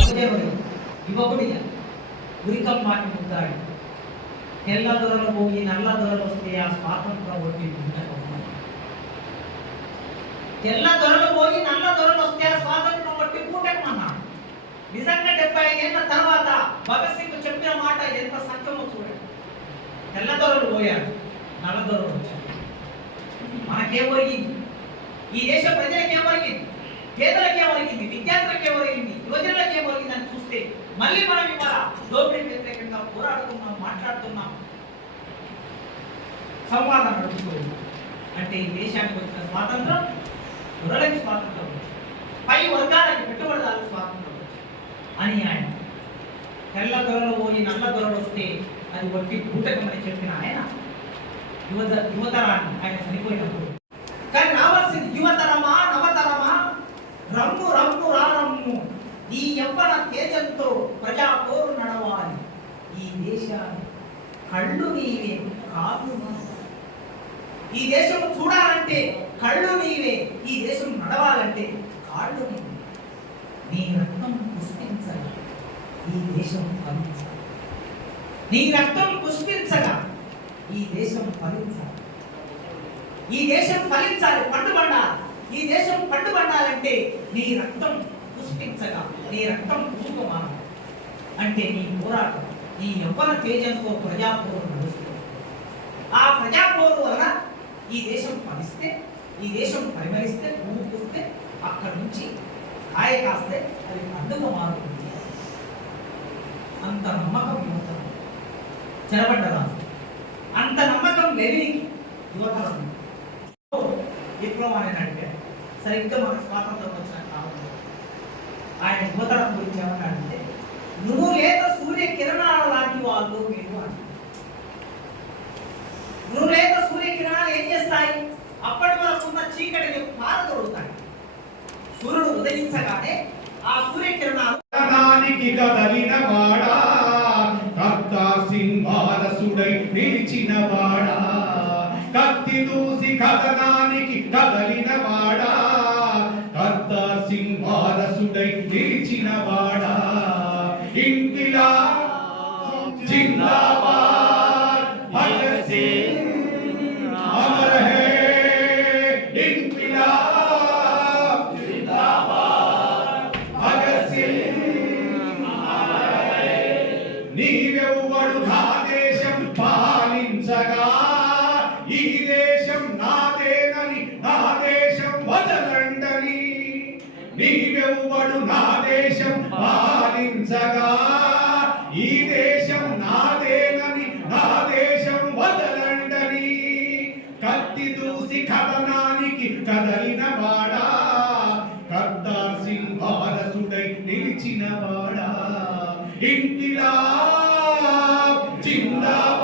ఉదయమని యువకుడి ఉరికమ్మాటి ముద్దాడి తెల్ల దొరలు పోయి నల్ల దొరలు వస్తే ఆ స్వాతంత్రం ఒట్టి పుట్టకమ్మ తెల్ల దొరలు పోయి నల్ల దొరలు వస్తే ఆ స్వాతంత్రం ఒట్టి పూటకమన్నా నిజంగా డెబ్బై ఏళ్ళ తర్వాత భగత్ సింగ్ చెప్పిన మాట ఎంత సత్యమో చూడండి తెల్లదొరలు పోయారు. నల్లదొరలు నల్ల దొరలు మనకేం ఒరిగింది ఈ దేశ ప్రజలకేం ఒరిగింది పేదలకే ఒరిగింది విద్యార్థులకే ఒరిగింది యువజనులకే ఒరిగింది అని చూస్తే మళ్ళీ మనం ఇవాళ దోపిడీ వ్యతిరేకంగా పోరాడుతున్నాం మాట్లాడుతున్నాం. సంవాదం నడుపుతున్నాం అంటే ఈ దేశానికి వచ్చిన స్వాతంత్రం దొరలకి స్వాతంత్రం వచ్చింది. పై వర్గాలకి పెట్టుబడిదారులకు స్వాతంత్రం వచ్చింది. అని ఆయన. తెల్ల దొరలు పోయి నల్ల దొరలు వస్తే అది ఒట్టి బూటకమని చెప్పిన ఆయన యువత యువతరాన్ని ఆయన చనిపోయినప్పుడు. కానీ రావాల్సింది యువతరమా నవతరమా? రమ్ము రమ్ము రారమ్ము ఈ యవ్వన తేజంతో ప్రజా పోరు నడవాలి. ఈ దేశాన్ని కళ్ళు నీవే కాదు ఈ దేశం చూడాలంటే కళ్ళు నీవే ఈ దేశం నడవాలంటే కాళ్ళు నీవే నీ రక్తం పుష్పించాలి. ఈ దేశం ఫలించాలి. నీ రక్తం పుష్పించగా ఈ దేశం ఫలించాలి. ఈ దేశం ఫలించాలి పట్టుబడాలి ఈ దేశం పట్టుబడాలంటే నీ రక్తం పుష్పించగా నీ రక్తం పుష్పమానం అంటే నీ పోరాటం నీ యవ్వన తేజంతో ప్రజాపోరు నడుస్తుంది. ఆ ప్రజాపోరు వలన ఈ దేశం ఫలిస్తే ఈ దేశం పరిమళిస్తే ఊపిస్తే అక్కడి నుంచి కాయ కాస్తే అది అందుకు మారుతుంది అంత నమ్మకం యువత చెరబడ్డరా అంత నమ్మకం లేనికి యువతరం. విప్లవం అని అంటే సరిగ్గా మనకు స్వాతంత్రం వచ్చిన కాలంలో. ఆయన యువతరం గురించి ఏమన్నాడంటే నువ్వు లేక సూర్య కిరణాల లాంటి వాళ్ళు మీరు అని. నువ్వు లేక సూర్య కిరణాలు ఏం చేస్తాయి? అప్పటి వరకు ఉన్న చీకటిని పారదొరుకుతాయి సూర్యుడు ఉదయించగానే ఆ సూర్యకిరణాలు కదలిన వాడా? సింహారసుడై నిలిచిన వాడా. కత్తి దూసి కథనానికి కదలిన వాడా. రక్త సింహారసుడై నిలిచిన వాడా. ఇంటిలా జిందాబాద్. భగత్ సింగ్ హే భగత్ సింగ్ నీవెవ్వడు నా ఎవ్వడు నా దేశం పాలించగా. ఈ దేశం నాదేనని నా దేశం వదలండని. కత్తి దూసి కథనానికి కదలిన వాడా. కర్తార్ సింగ్ వారసుడై నిలిచిన వాడా. ఇంటిలా జిందా